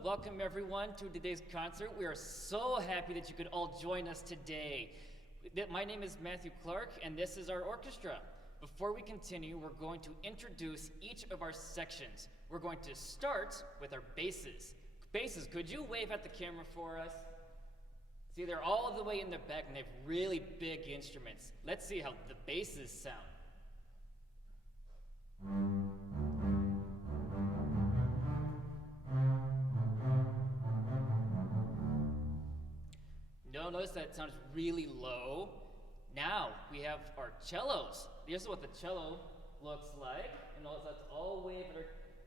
and welcome everyone to today's concert. We are so happy that you could all join us today. My name is Matthew Clark, and this is our orchestra. Before we continue, we're going to introduce each of our sections. We're going to start with our basses. Basses, could you wave at the camera for us? See, they're all the way in the back, and they have really big instruments. Let's see how the basses sound. Notice that it sounds really low. Now we have our cellos. This is what the cello looks like. And notice that's all waved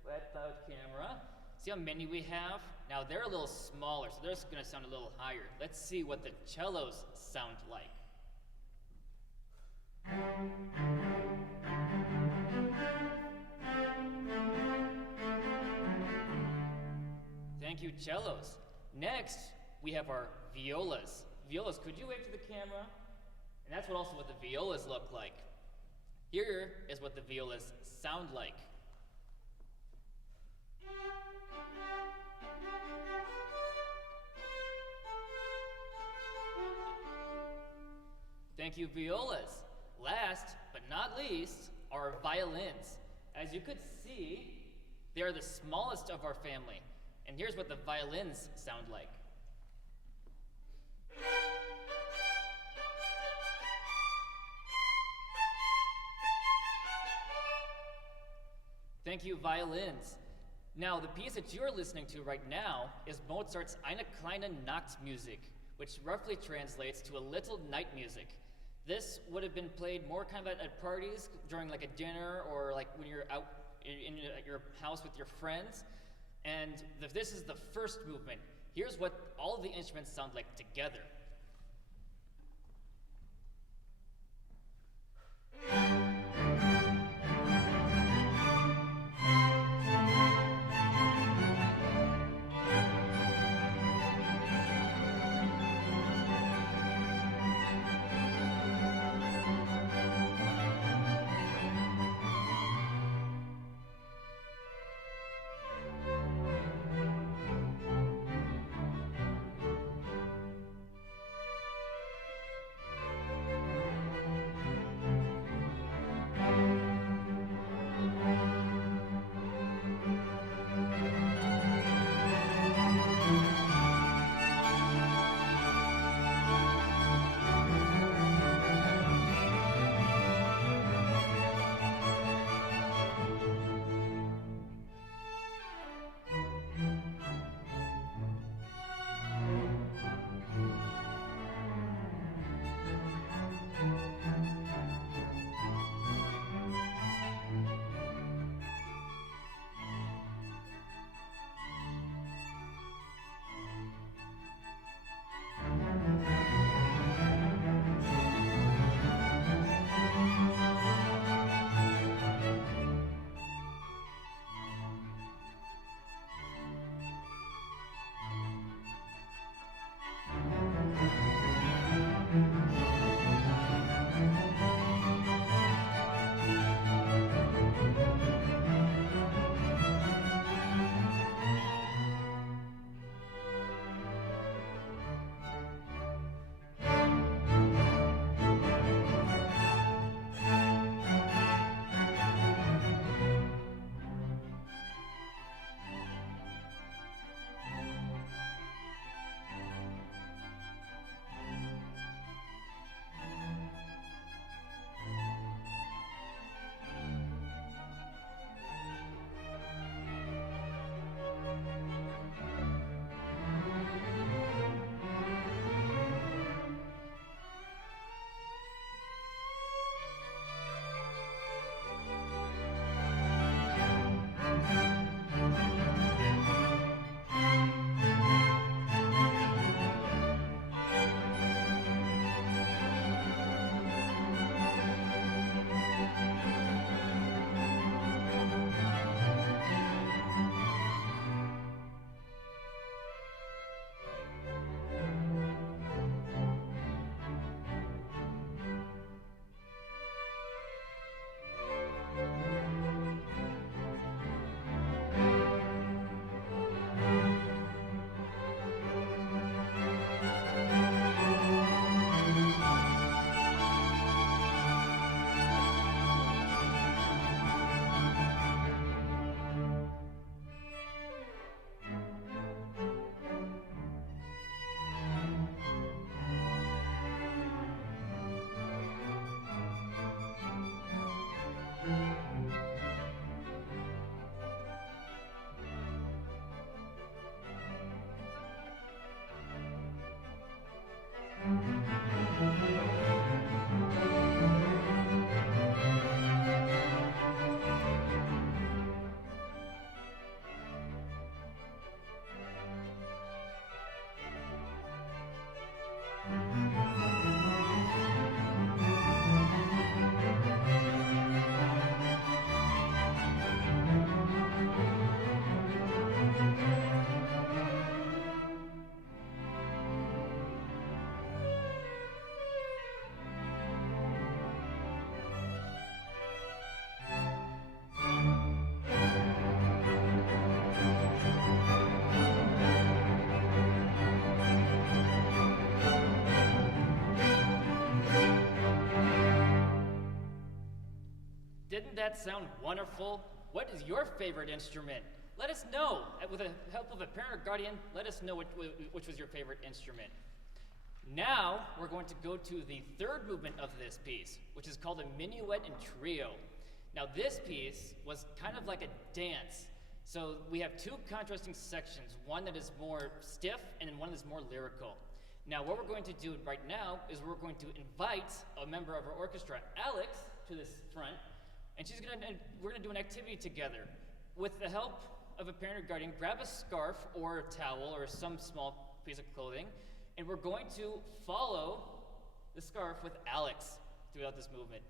at the camera. See how many we have? Now they're a little smaller, so they're just going to sound a little higher. Let's see what the cellos sound like. Thank you, cellos. Next, we have our violas. Violas, could you wave to the camera? And that's what the violas look like. Here is what the violas sound like. Thank you, violas. Last but not least are violins. As you could see, they are the smallest of our family. And here's what the violins sound like. Thank you, violins. Now, the piece that you're listening to right now is Mozart's Eine kleine Nachtmusik, which roughly translates to a little night music. This would have been played more kind of at parties during like a dinner or like when you're out at your house with your friends. And this is the first movement. Here's what all the instruments sound like together. Didn't that sound wonderful? What is your favorite instrument? Let us know. With the help of a parent or guardian, let us know which was your favorite instrument. Now, we're going to go to the third movement of this piece, which is called a minuet and trio. Now, this piece was kind of like a dance. So we have two contrasting sections, one that is more stiff and one that is more lyrical. Now, what we're going to do right now is we're going to invite a member of our orchestra, Alex, to this front, and we're gonna do an activity together. With the help of a parent or guardian, grab a scarf or a towel or some small piece of clothing, and we're going to follow the scarf with Alex throughout this movement.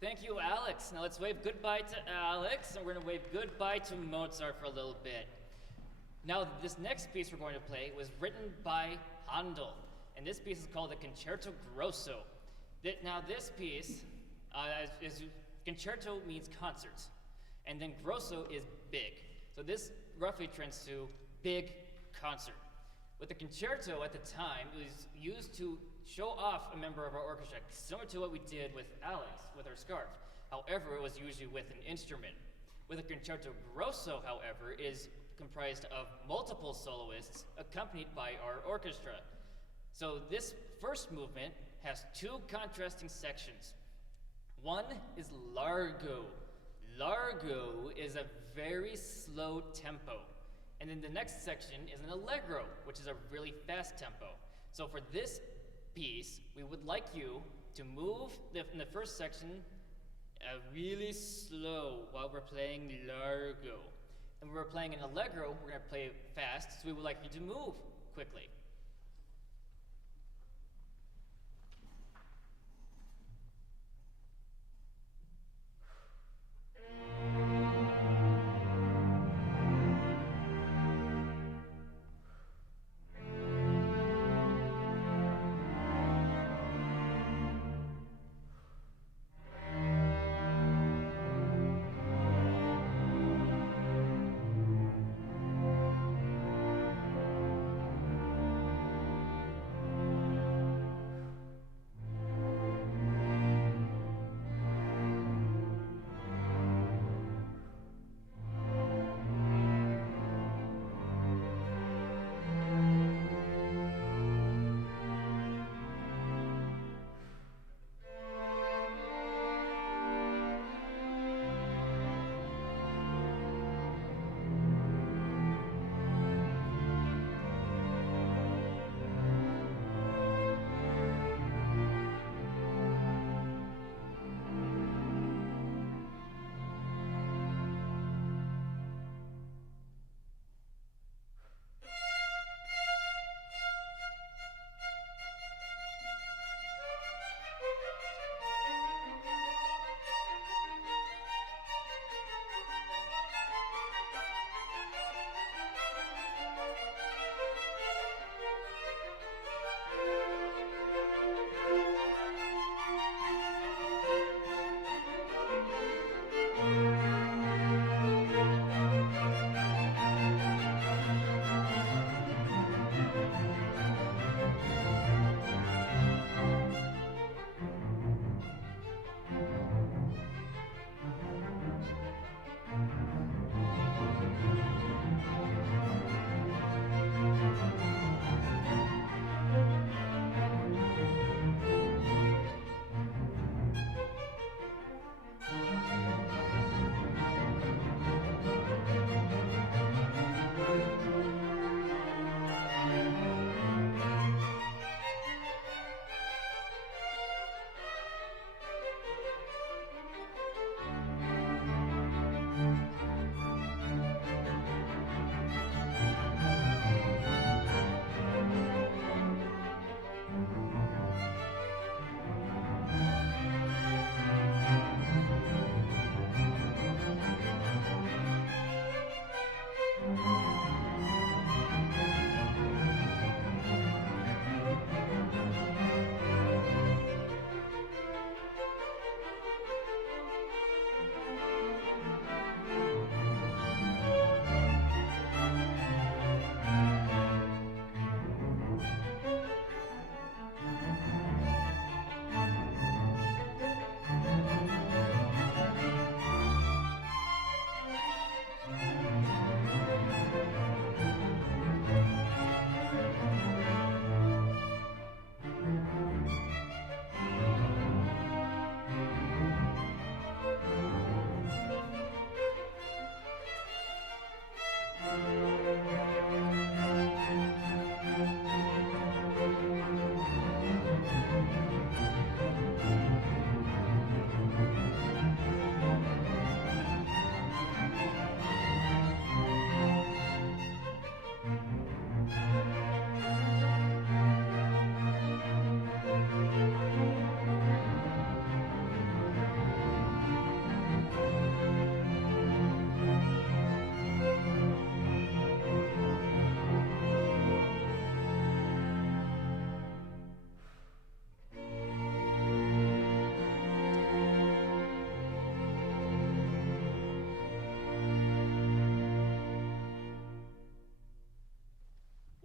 Thank you, Alex. Now let's wave goodbye to Alex, and we're going to wave goodbye to Mozart for a little bit. Now, this next piece we're going to play was written by Handel, and this piece is called the Concerto Grosso. Now, this piece concerto means concert, and then grosso is big. So this roughly translates to big concert. With the concerto at the time, it was used to show off a member of our orchestra, similar to what we did with Alex with our scarf. However, it was usually with an instrument. With a concerto grosso, however, is comprised of multiple soloists accompanied by our orchestra. So this first movement has two contrasting sections. One is largo. Largo is a very slow tempo. And then the next section is an allegro, which is a really fast tempo. So for this piece, we would like you to move in the first section really slow while we're playing largo. And when we're playing an allegro, we're going to play it fast, so we would like you to move quickly.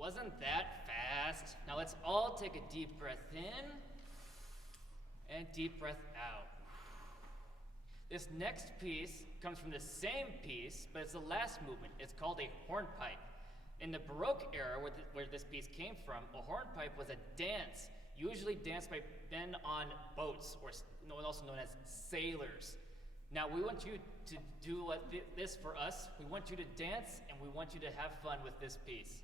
Wasn't that fast? Now let's all take a deep breath in and deep breath out. This next piece comes from the same piece, but it's the last movement. It's called a hornpipe. In the Baroque era, where this piece came from, a hornpipe was a dance, usually danced by men on boats, or also known as sailors. Now we want you to do this for us. We want you to dance, and we want you to have fun with this piece.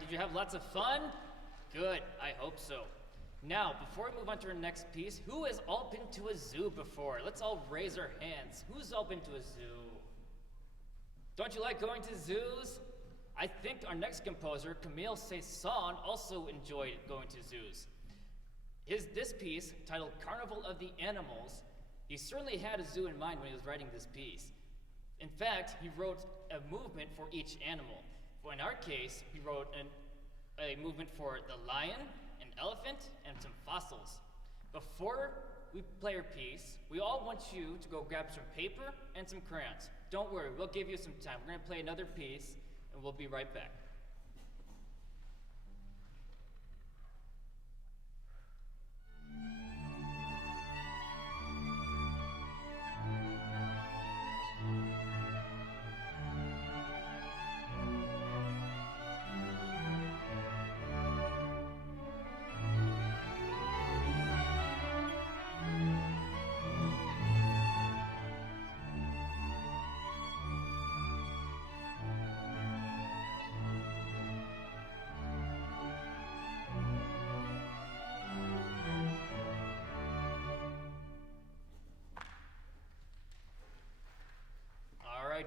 Did you have lots of fun? Good, I hope so. Now, before we move on to our next piece, who has all been to a zoo before? Let's all raise our hands. Who's all been to a zoo? Don't you like going to zoos? I think our next composer, Camille Saint-Saëns, also enjoyed going to zoos. This piece, titled Carnival of the Animals, he certainly had a zoo in mind when he was writing this piece. In fact, he wrote a movement for each animal. In our case, he wrote a movement for the lion, an elephant, and some fossils. Before we play our piece, we all want you to go grab some paper and some crayons. Don't worry, we'll give you some time. We're going to play another piece, and we'll be right back.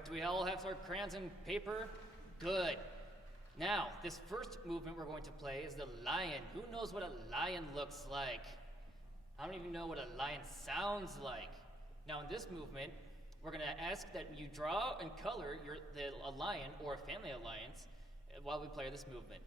Do we all have our crayons and paper? Good. Now, this first movement we're going to play is the lion. Who knows what a lion looks like? How many of you know what a lion sounds like? Now, in this movement, we're going to ask that you draw and color a lion or a family of lions while we play this movement.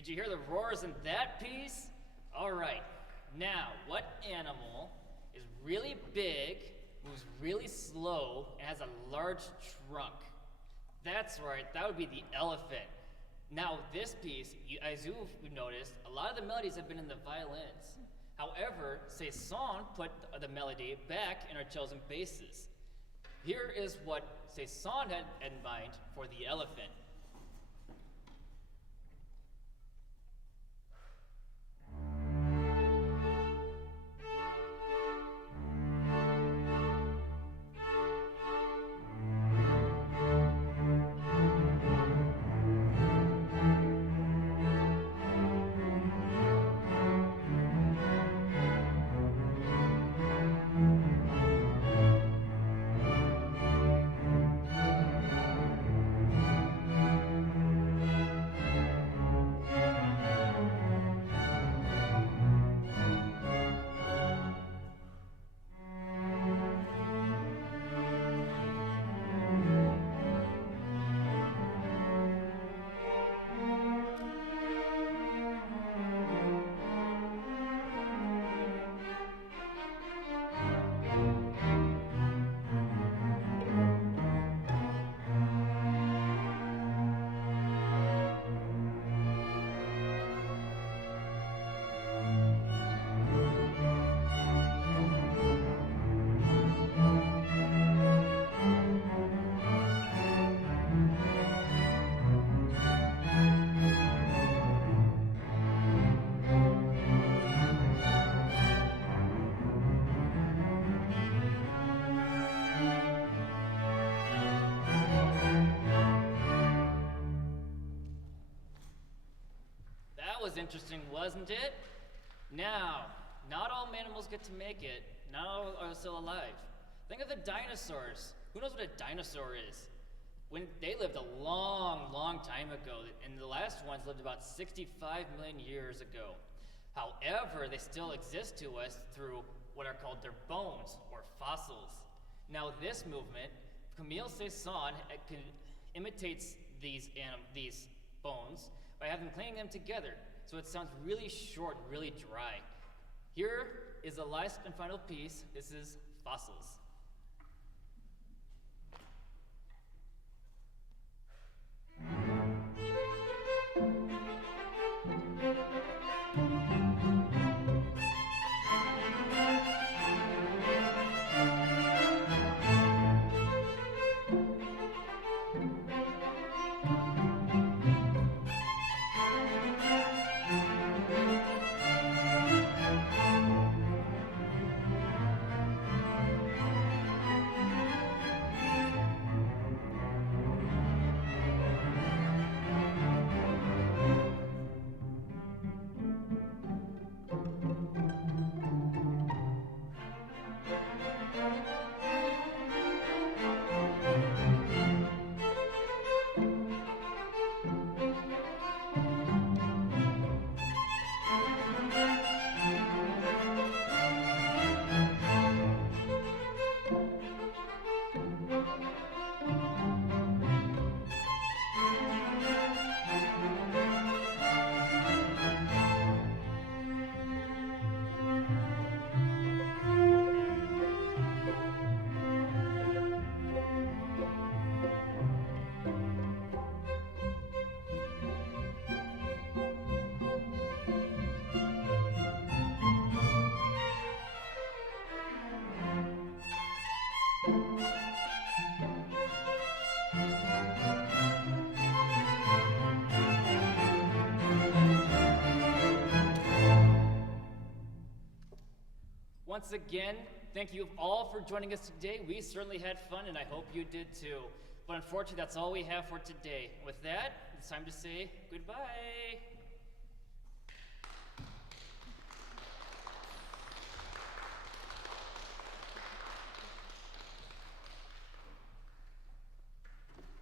Did you hear the roars in that piece? All right, now, what animal is really big, moves really slow, and has a large trunk? That's right, that would be the elephant. Now, this piece, as you've noticed, a lot of the melodies have been in the violins. However, Saison put the melody back in our cellos and basses. Here is what Saison had in mind for the elephant. That was interesting, wasn't it? Now, not all animals get to make it. Not all are still alive. Think of the dinosaurs. Who knows what a dinosaur is? When they lived a long, long time ago, and the last ones lived about 65 million years ago. However, they still exist to us through what are called their bones, or fossils. Now, this movement, Camille Saison imitates these bones by having clanging them together, so it sounds really short, really dry. Here is the last and final piece. This is Fossils. Once again, thank you all for joining us today. We certainly had fun, and I hope you did too. But unfortunately, that's all we have for today. With that, it's time to say goodbye.